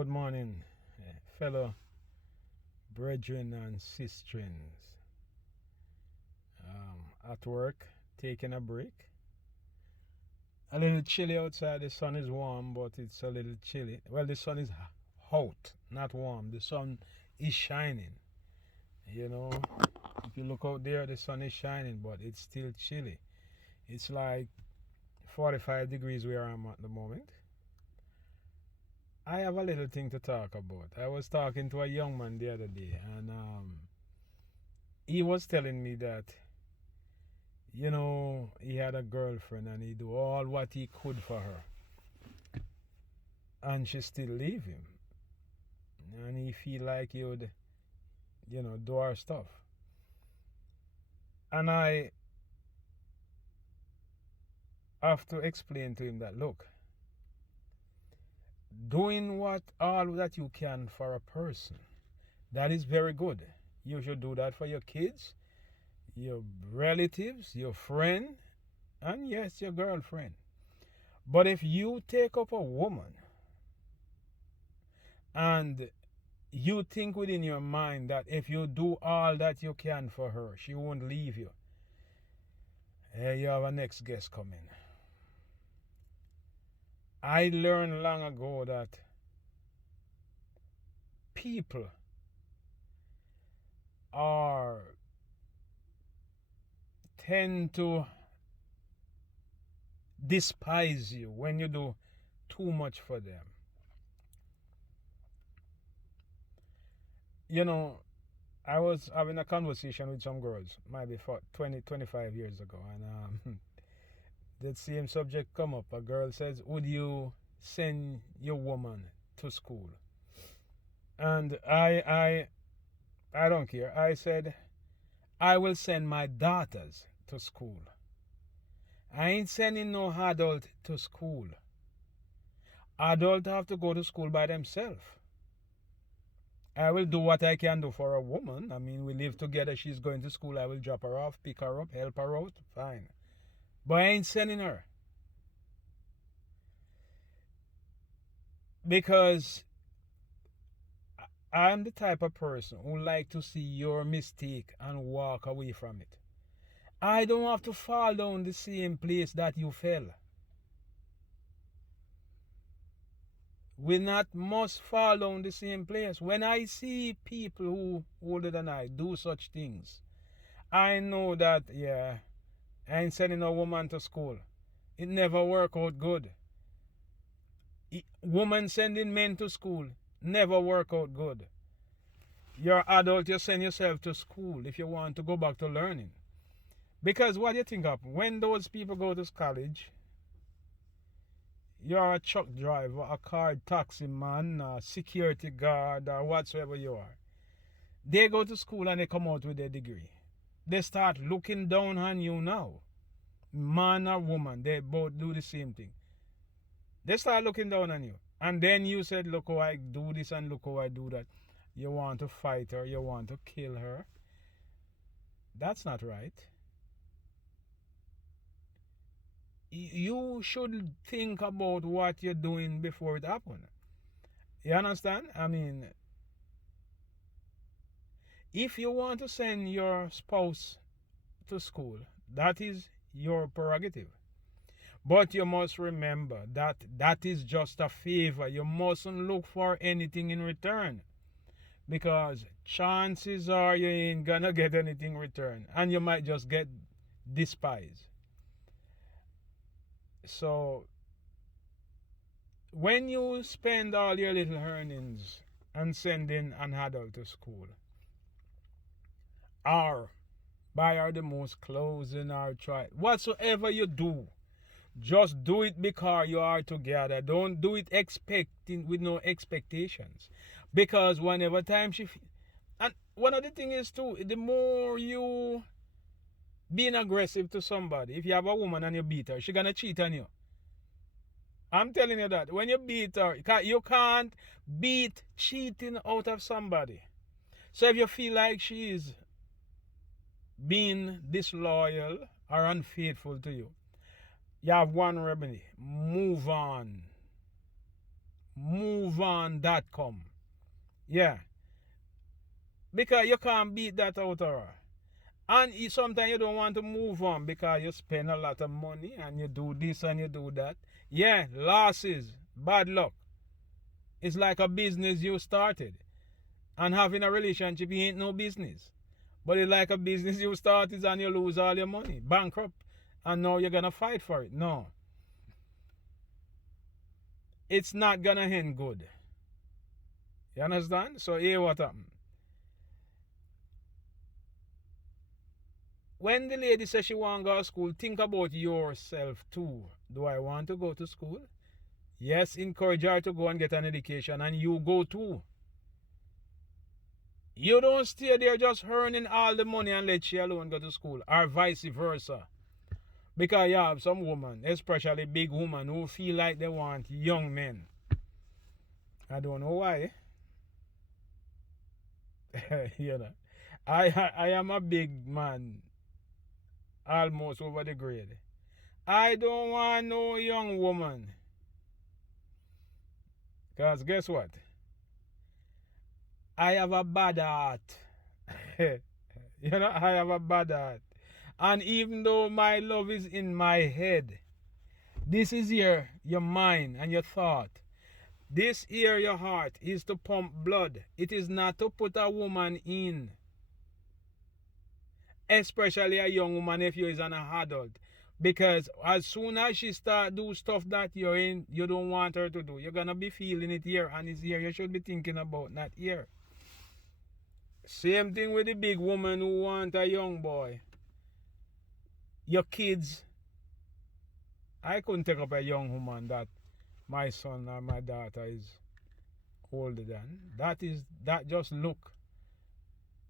Good morning, fellow brethren and sistrins. At work, taking a break. A little chilly outside. The sun is warm, but it's a little chilly. Well, the sun is hot, not warm. The sun is shining. You know, if you look out there, the sun is shining, but it's still chilly. It's like 45 degrees where I'm at the moment. I have a little thing to talk about. I was talking to a young man the other day, and he was telling me that, he had a girlfriend and he do all what he could for her, and she still leave him, and he feel like he would, do her stuff. And I have to explain to him that, look, doing what all that you can for a person, that is very good. You should do that for your kids, your relatives, your friend, and yes, your girlfriend. But if you take up a woman and you think within your mind that if you do all that you can for her, she won't leave you, you have a next guest coming. I learned long ago that people are tend to despise you when you do too much for them. I was having a conversation with some girls, maybe for 20, 25 years ago, and the same subject come up. A girl says, would you send your woman to school? And I don't care. I said, I will send my daughters to school. I ain't sending no adult to school. Adults have to go to school by themselves. I will do what I can do for a woman. I mean, we live together. She's going to school. I will drop her off, pick her up, help her out. Fine. But I ain't sending her. Because I'm the type of person who like to see your mistake and walk away from it. I don't have to fall down the same place that you fell. We not must fall down the same place. When I see people who older than I do such things, I know that, I ain't sending a woman to school. It never work out good. Women sending men to school never work out good. You're adult, you send yourself to school if you want to go back to learning. Because what do you think of? When those people go to college, you're a truck driver, a car taxi man, a security guard, or whatsoever you are. They go to school and they come out with their degree. They start looking down on you now. Man or woman, they both do the same thing. They start looking down on you. And then you said, look how I do this and look how I do that. You want to fight her, you want to kill her. That's not right. You should think about what you're doing before it happens. You understand? I mean, if you want to send your spouse to school, that is your prerogative. But you must remember that that is just a favor. You mustn't look for anything in return. Because chances are you ain't gonna get anything in return. And you might just get despised. So, when you spend all your little earnings and sending an adult to school, or buy her the most clothes in our try, whatsoever you do, just do it because you are together. Don't do it expecting with no expectations. Because whenever time and one of the things is too, the more you being aggressive to somebody, if you have a woman and you beat her, she gonna cheat on you. I'm telling you that. When you beat her, you can't beat cheating out of somebody. So if you feel like she is being disloyal or unfaithful to you, you have one remedy. Move on. moveon.com. Yeah. Because you can't beat that out of her. And sometimes you don't want to move on because you spend a lot of money and you do this and you do that. Yeah, losses, bad luck. It's like a business you started. And having a relationship, ain't no business. But it's like a business you started and you lose all your money, bankrupt. And now you're going to fight for it. No. It's not going to end good. You understand? So here what happened. When the lady says she want to go to school, think about yourself too. Do I want to go to school? Yes, encourage her to go and get an education, and you go too. You don't stay there just earning all the money and let she alone go to school, or vice versa. Because you have some women, especially big women, who feel like they want young men. I don't know why. You know, I am a big man, almost over the grade. I don't want no young woman. Because guess what? I have a bad heart. You know, I have a bad heart. And even though my love is in my head, this is your mind and your thought. This here, your heart, is to pump blood. It is not to put a woman in. Especially a young woman if you is an adult. Because as soon as she start do stuff that you're in, you don't want her to do. You're going to be feeling it here, and it's here you should be thinking about, not here. Same thing with the big woman who want a young boy. Your kids. I couldn't take up a young woman that my son or my daughter is older than. That just look.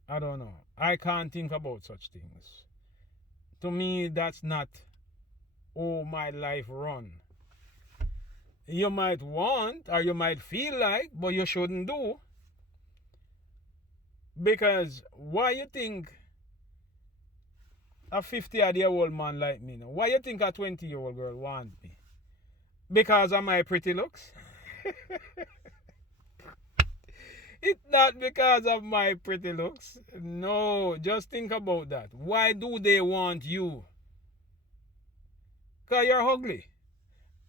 I don't know. I can't think about such things. To me, that's not how my life run. You might want or you might feel like, but you shouldn't do. Because why you think a 50-year-old man like me now? Why you think a 20-year-old girl want me? Because of my pretty looks? It's not because of my pretty looks. No, just think about that. Why do they want you? Because you're ugly.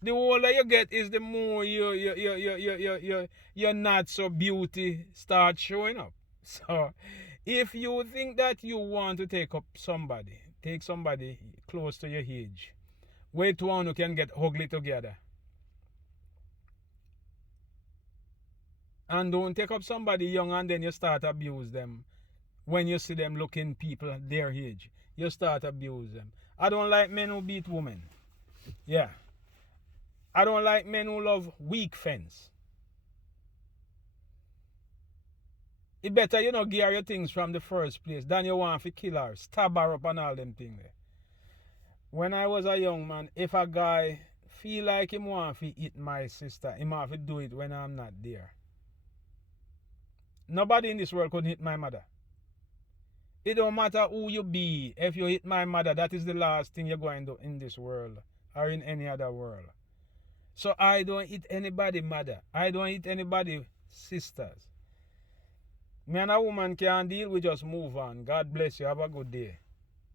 The older you get is the more your not so beauty start showing up. So if you think that you want to take somebody close to your age, wait one who can get ugly together. And don't take up somebody young and then you start abuse them. When you see them looking people their age, you start abuse them. I don't like men who beat women. Yeah. I don't like men who love weak fence. It better you know gear your things from the first place than you want to kill her, stab her up and all them things there. When I was a young man, if a guy feel like him want to hit my sister, he have to do it when I'm not there. Nobody in this world could hit my mother. It don't matter who you be. If you hit my mother, that is the last thing you're going to do in this world or in any other world. So I don't hit anybody mother. I don't hit anybody sisters. Me and a woman can deal, we just move on. God bless you. Have a good day.